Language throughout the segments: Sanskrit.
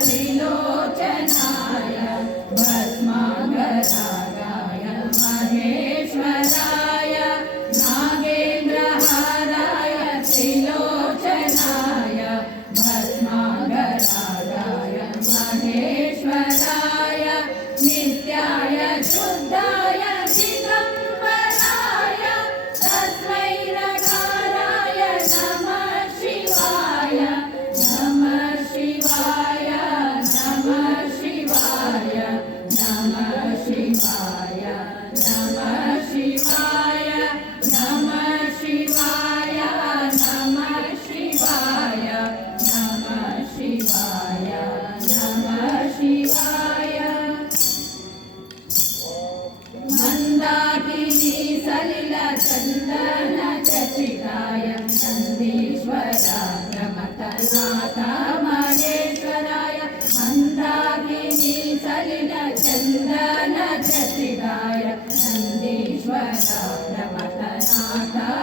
ोचनाय ब्रह्मा महेश्वराय नागेन्द्रहरायति लोचनाय ब्रह्मा गाय शिवाय चन्दीश्वरा प्रमतमाता Santa.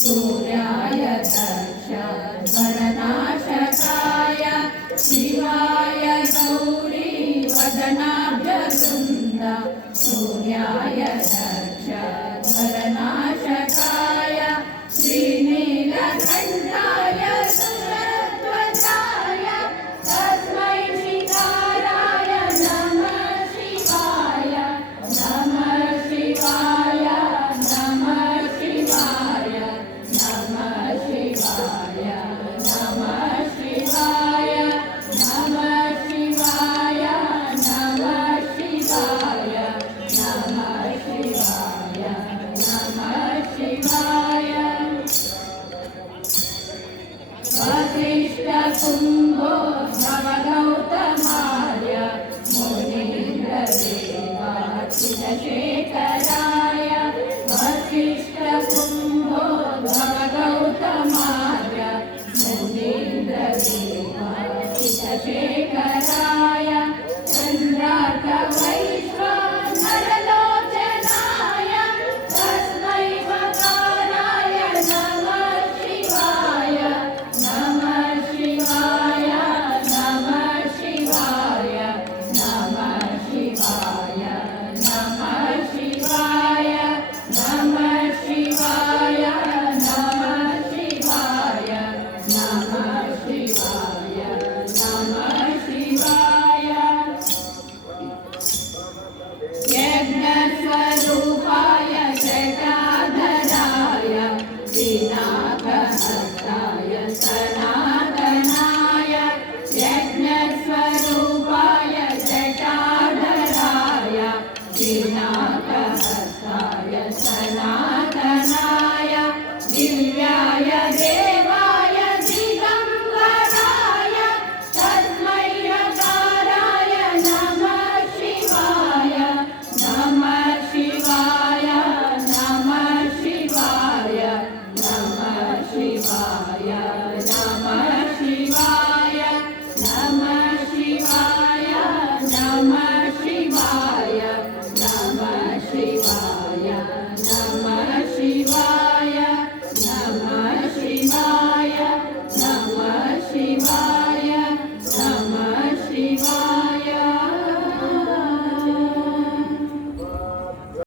सूर्याय सख्या शिवाय सौरी वदनाथ सूर्याय सख्या वरनाशचाय Okay. Johnson.